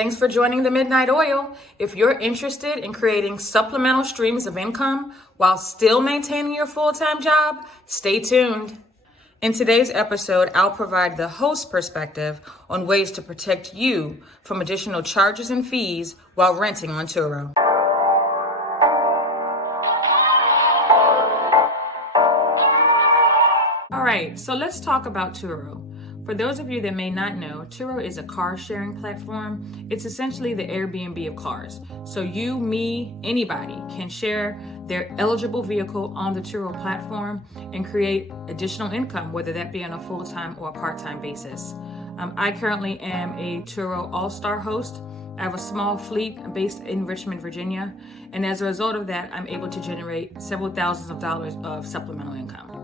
Thanks for joining the Midnight Oil. If you're interested in creating supplemental streams of income while still maintaining your full-time job, stay tuned. In today's episode, I'll provide the host perspective on ways to protect you from additional charges and fees while renting on Turo. All right, so let's talk about Turo. For those of you that may not know, Turo is a car sharing platform. It's essentially the Airbnb of cars. So you, me, anybody can share their eligible vehicle on the Turo platform and create additional income, whether that be on a full-time or a part-time basis. I currently am a Turo All-Star host. I have a small fleet based in Richmond, Virginia. And as a result of that, I'm able to generate several thousands of dollars of supplemental income.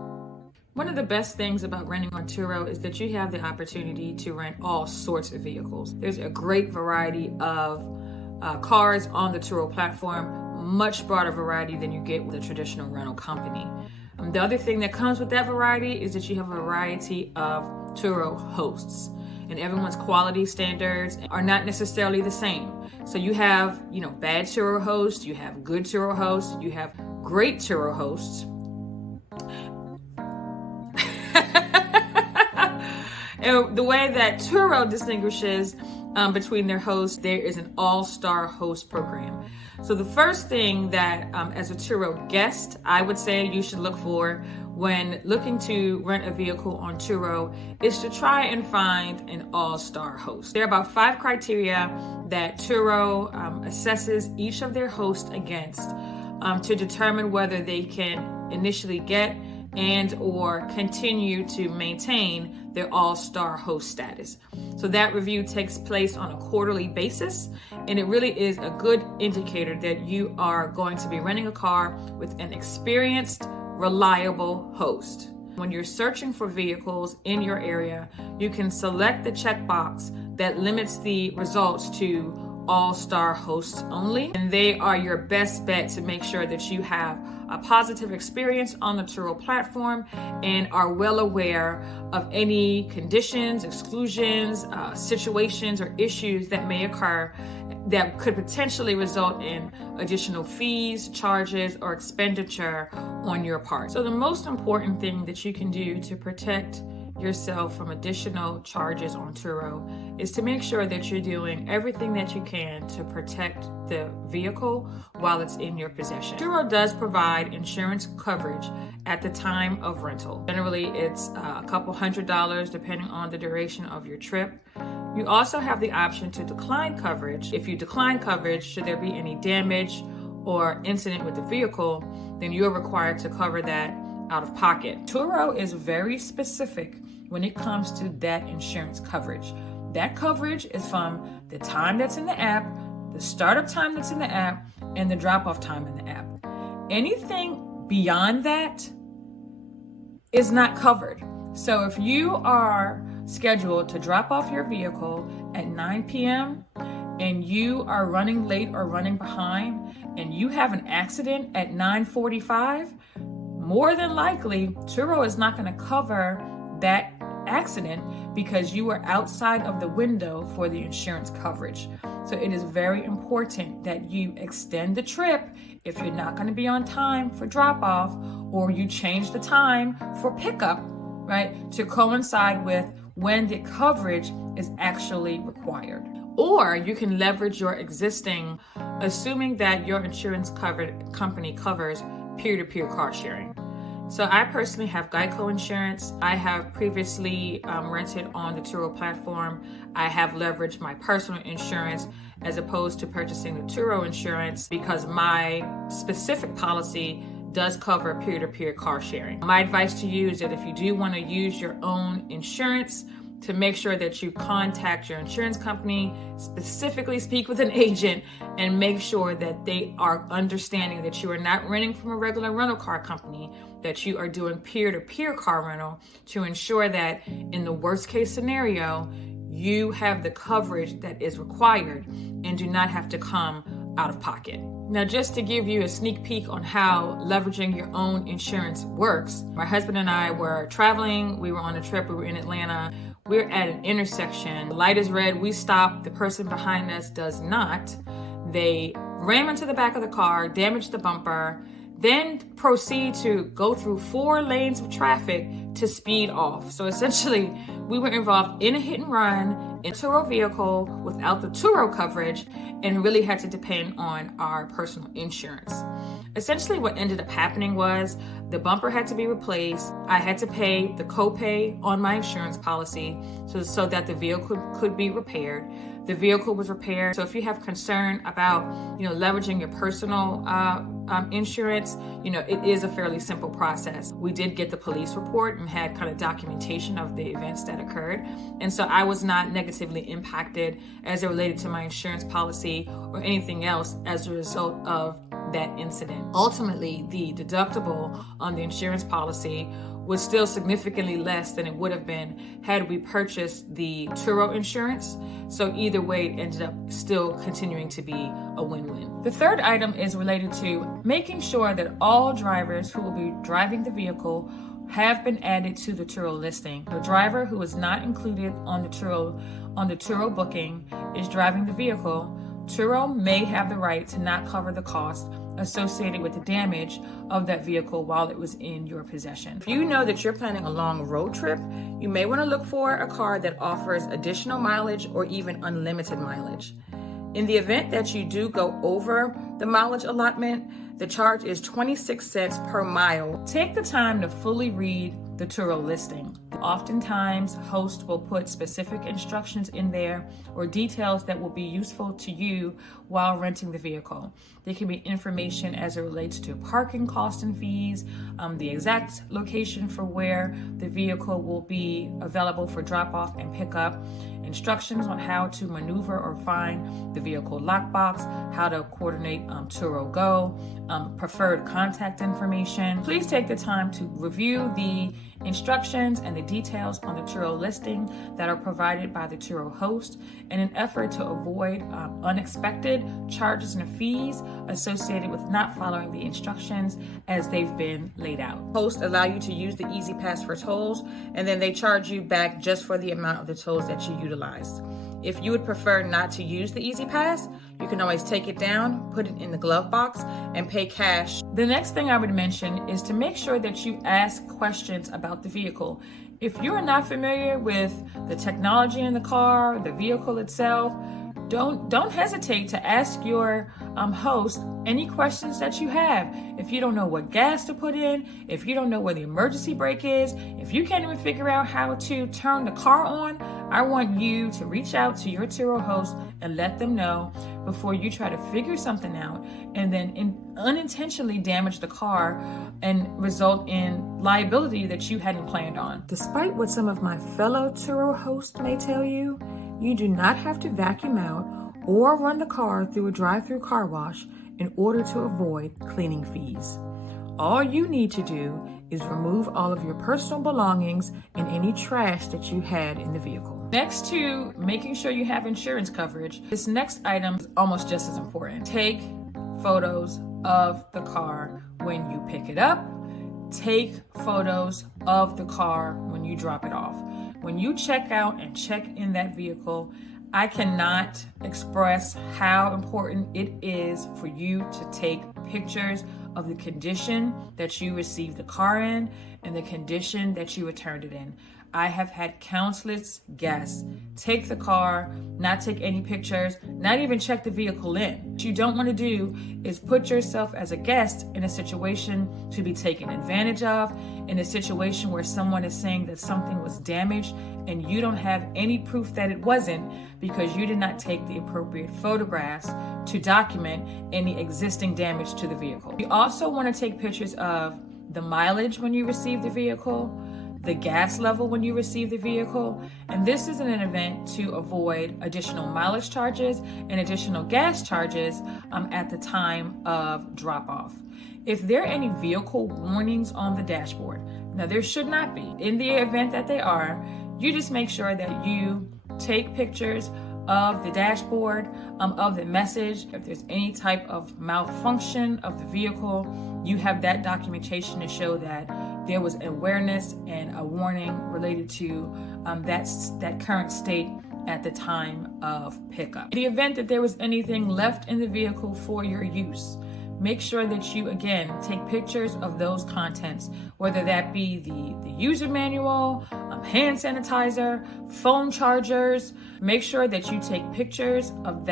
One of the best things about renting on Turo is that you have the opportunity to rent all sorts of vehicles. There's a great variety of cars on the Turo platform, much broader variety than you get with a traditional rental company. The other thing that comes with that variety is that you have a variety of Turo hosts, and everyone's quality standards are not necessarily the same. So you have, bad Turo hosts, you have good Turo hosts, you have great Turo hosts. And the way that Turo distinguishes between their hosts, there is an all-star host program. So the first thing that as a Turo guest, I would say you should look for when looking to rent a vehicle on Turo is to try and find an all-star host. There are about 5 criteria that Turo assesses each of their hosts against to determine whether they can initially get and or continue to maintain their all-star host status. So that review takes place on a quarterly basis, and it really is a good indicator that you are going to be renting a car with an experienced, reliable host. When you're searching for vehicles in your area, you can select the checkbox that limits the results to all-star hosts only, and they are your best bet to make sure that you have a positive experience on the Turo platform and are well aware of any conditions, exclusions, situations, or issues that may occur that could potentially result in additional fees, charges, or expenditure on your part. So the most important thing that you can do to protect yourself from additional charges on Turo is to make sure that you're doing everything that you can to protect the vehicle while it's in your possession. Turo does provide insurance coverage at the time of rental. Generally, it's a couple $100 depending on the duration of your trip. You also have the option to decline coverage. If you decline coverage, should there be any damage or incident with the vehicle, then you're required to cover that out of pocket. Turo is very specific when it comes to that insurance coverage. That coverage is from the time that's in the app, the startup time that's in the app, and the drop-off time in the app. Anything beyond that is not covered. So if you are scheduled to drop off your vehicle at 9 p.m. and you are running late or running behind and you have an accident at 9:45, more than likely, Turo is not going to cover that accident because you were outside of the window for the insurance coverage. So it is very important that you extend the trip if you're not going to be on time for drop-off, or you change the time for pickup, right, to coincide with when the coverage is actually required. Or you can leverage your existing, assuming that your insurance company covers peer-to-peer car sharing. So I personally have Geico insurance. I have previously rented on the Turo platform. I have leveraged my personal insurance as opposed to purchasing the Turo insurance because my specific policy does cover peer-to-peer car sharing. My advice to you is that if you do want to use your own insurance, to make sure that you contact your insurance company, specifically speak with an agent, and make sure that they are understanding that you are not renting from a regular rental car company, that you are doing peer-to-peer car rental to ensure that in the worst case scenario, you have the coverage that is required and do not have to come out of pocket. Now, just to give you a sneak peek on how leveraging your own insurance works, my husband and I were traveling. We were on a trip. We were in Atlanta. We're at an intersection. The light is red. We stop. The person behind us does not. They ram into the back of the car, damage the bumper, then proceed to go through 4 lanes of traffic to speed off. So essentially, we were involved in a hit and run in a Turo vehicle without the Turo coverage and really had to depend on our personal insurance. Essentially, what ended up happening was the bumper had to be replaced. I had to pay the copay on my insurance policy so that the vehicle could be repaired. The vehicle was repaired. So if you have concern about, leveraging your personal insurance, it is a fairly simple process. We did get the police report and had kind of documentation of the events that occurred. And so I was not negatively impacted as it related to my insurance policy or anything else as a result of that incident. Ultimately, the deductible on the insurance policy was still significantly less than it would have been had we purchased the Turo insurance. So either way, it ended up still continuing to be a win-win. The third item is related to making sure that all drivers who will be driving the vehicle have been added to the Turo listing. The driver who is not included on the Turo booking is driving the vehicle. Turo may have the right to not cover the cost associated with the damage of that vehicle while it was in your possession. If you know that you're planning a long road trip, you may want to look for a car that offers additional mileage or even unlimited mileage. In the event that you do go over the mileage allotment, the charge is 26 cents per mile. Take the time to fully read the Turo listing. Oftentimes, hosts will put specific instructions in there or details that will be useful to you while renting the vehicle. There can be information as it relates to parking costs and fees, the exact location for where the vehicle will be available for drop-off and pickup, instructions on how to maneuver or find the vehicle lockbox, how to coordinate Turo Go, preferred contact information. Please take the time to review the instructions and the details on the Turo listing that are provided by the Turo host in an effort to avoid unexpected charges and fees associated with not following the instructions as they've been laid out. Hosts allow you to use the Easy Pass for tolls, and then they charge you back just for the amount of the tolls that you utilized. If you would prefer not to use the Easy Pass, you can always take it down, put it in the glove box, and pay cash. The next thing I would mention is to make sure that you ask questions about the vehicle. If you are not familiar with the technology in the car, the vehicle itself, don't hesitate to ask your host any questions that you have. If you don't know what gas to put in, if you don't know where the emergency brake is, if you can't even figure out how to turn the car on, I want you to reach out to your Turo host and let them know before you try to figure something out and then unintentionally damage the car and result in liability that you hadn't planned on. Despite what some of my fellow Turo hosts may tell you, you do not have to vacuum out or run the car through a drive-through car wash in order to avoid cleaning fees. All you need to do is remove all of your personal belongings and any trash that you had in the vehicle. Next to making sure you have insurance coverage, this next item is almost just as important. Take photos of the car when you pick it up. Take photos of the car when you drop it off. When you check out and check in that vehicle, I cannot express how important it is for you to take pictures of the condition that you received the car in and the condition that you returned it in. I have had countless guests take the car, not take any pictures, not even check the vehicle in. What you don't want to do is put yourself as a guest in a situation to be taken advantage of, in a situation where someone is saying that something was damaged and you don't have any proof that it wasn't because you did not take the appropriate photographs to document any existing damage to the vehicle. You also want to take pictures of the mileage when you receive the vehicle, the gas level when you receive the vehicle, and this is an event to avoid additional mileage charges and additional gas charges at the time of drop-off. If there are any vehicle warnings on the dashboard, now there should not be. In the event that they are, you just make sure that you take pictures of the dashboard, of the message. If there's any type of malfunction of the vehicle, you have that documentation to show that there was awareness and a warning related to that current state at the time of pickup. In the event that there was anything left in the vehicle for your use, make sure that you, again, take pictures of those contents, whether that be the user manual, hand sanitizer, phone chargers. Make sure that you take pictures of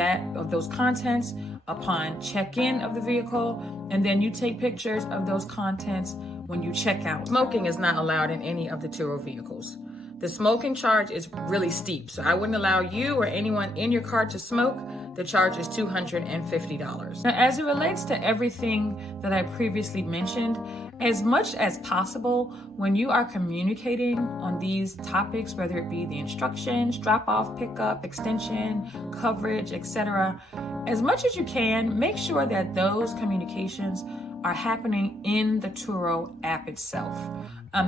those contents upon check-in of the vehicle, and then you take pictures of those contents when you check out. Smoking is not allowed in any of the Turo vehicles. The smoking charge is really steep, so I wouldn't allow you or anyone in your car to smoke. The charge is $250. Now, as it relates to everything that I previously mentioned, as much as possible, when you are communicating on these topics, whether it be the instructions, drop-off, pickup, extension, coverage, etc., as much as you can, make sure that those communications are happening in the Turo app itself.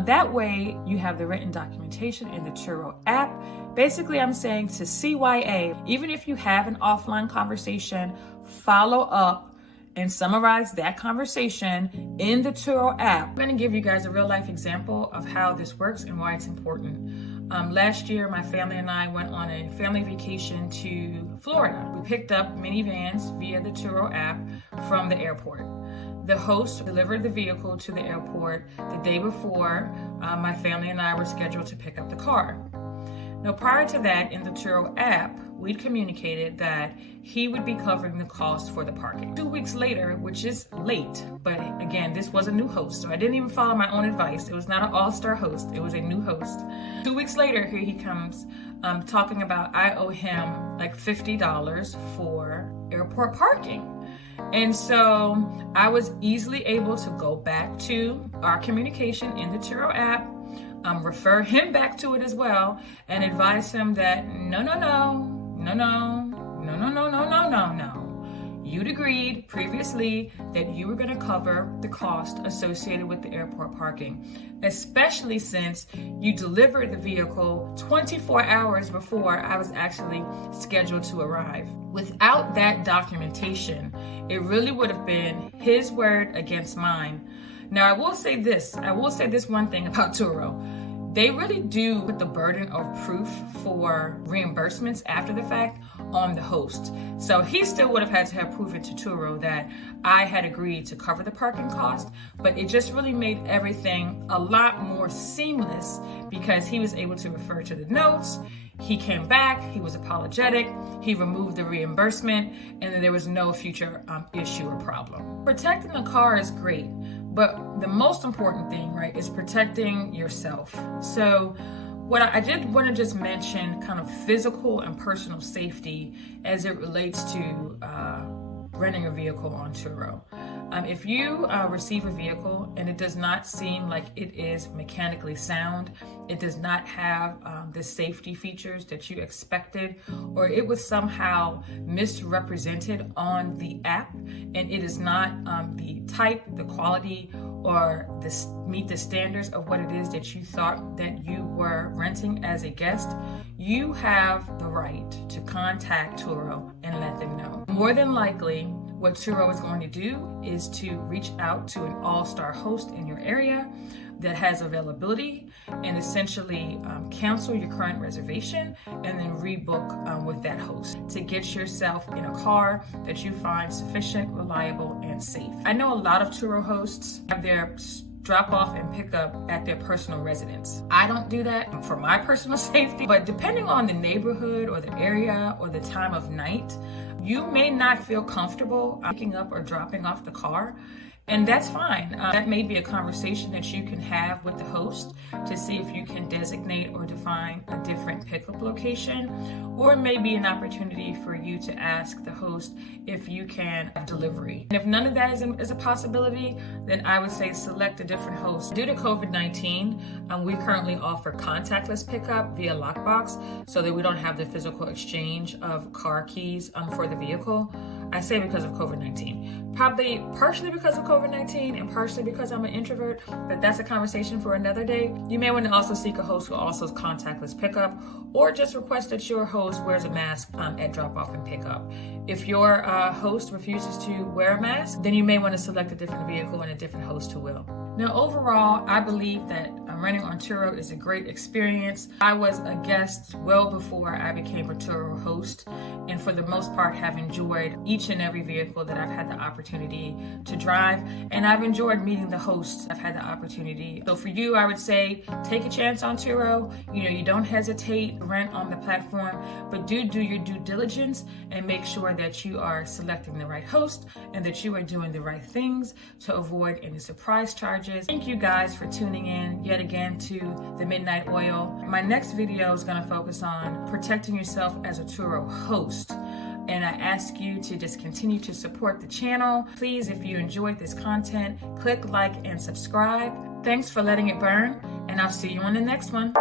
That way, you have the written documentation in the Turo app. Basically, I'm saying to CYA, even if you have an offline conversation, follow up and summarize that conversation in the Turo app. I'm going to give you guys a real life example of how this works and why it's important. Last year, my family and I went on a family vacation to Florida. We picked up minivans via the Turo app from the airport. The host delivered the vehicle to the airport the day before my family and I were scheduled to pick up the car. Now, prior to that, in the Turo app, we'd communicated that he would be covering the cost for the parking. 2 weeks later, which is late, but again, this was a new host, so I didn't even follow my own advice. It was not an all-star host, it was a new host. 2 weeks later, here he comes talking about I owe him like $50 for airport parking. And so I was easily able to go back to our communication in the Turo app, refer him back to it as well, and advise him that no. You'd agreed previously that you were going to cover the cost associated with the airport parking, especially since you delivered the vehicle 24 hours before I was actually scheduled to arrive. Without that documentation, it really would have been his word against mine. Now, I will say this one thing about Turo. They really do put the burden of proof for reimbursements after the fact on the host. So he still would have had to have proven to Turo that I had agreed to cover the parking cost, but it just really made everything a lot more seamless because he was able to refer to the notes. He came back, he was apologetic, he removed the reimbursement, and then there was no future issue or problem. Protecting the car is great, but the most important thing, right, is protecting yourself. So what I did want to just mention kind of physical and personal safety as it relates to renting a vehicle on Turo. If you receive a vehicle and it does not seem like it is mechanically sound, it does not have the safety features that you expected, or it was somehow misrepresented on the app and it is not the type, the quality, or meet the standards of what it is that you thought that you were renting as a guest, you have the right to contact Turo and let them know. More than likely, what Turo is going to do is to reach out to an all-star host in your area that has availability and essentially cancel your current reservation and then rebook with that host to get yourself in a car that you find sufficient, reliable, and safe. I know a lot of Turo hosts have their drop off and pick up at their personal residence. I don't do that for my personal safety, but depending on the neighborhood or the area or the time of night, you may not feel comfortable picking up or dropping off the car. And that's fine. That may be a conversation that you can have with the host to see if you can designate or define a different pickup location, or it may be an opportunity for you to ask the host if you can have delivery. And if none of that is a possibility, then I would say select a different host. Due to COVID-19, we currently offer contactless pickup via lockbox so that we don't have the physical exchange of car keys for the vehicle. I say because of COVID-19. Probably partially because of COVID-19 and partially because I'm an introvert, but that's a conversation for another day. You may want to also seek a host who also is contactless pickup, or just request that your host wears a mask at drop-off and pickup. If your host refuses to wear a mask, then you may want to select a different vehicle and a different host who will. Now, overall, I believe that renting on Turo is a great experience. I was a guest well before I became a Turo host, and for the most part have enjoyed each and every vehicle that I've had the opportunity to drive, and I've enjoyed meeting the hosts I've had the opportunity. So for you, I would say take a chance on Turo. You don't hesitate to rent on the platform, but do your due diligence and make sure that you are selecting the right host and that you are doing the right things to avoid any surprise charges. Thank you guys for tuning in yet again to the Midnight Oil. My next video is going to focus on protecting yourself as a Turo host. And I ask you to just continue to support the channel. Please, if you enjoyed this content, click like and subscribe. Thanks for letting it burn, and I'll see you on the next one.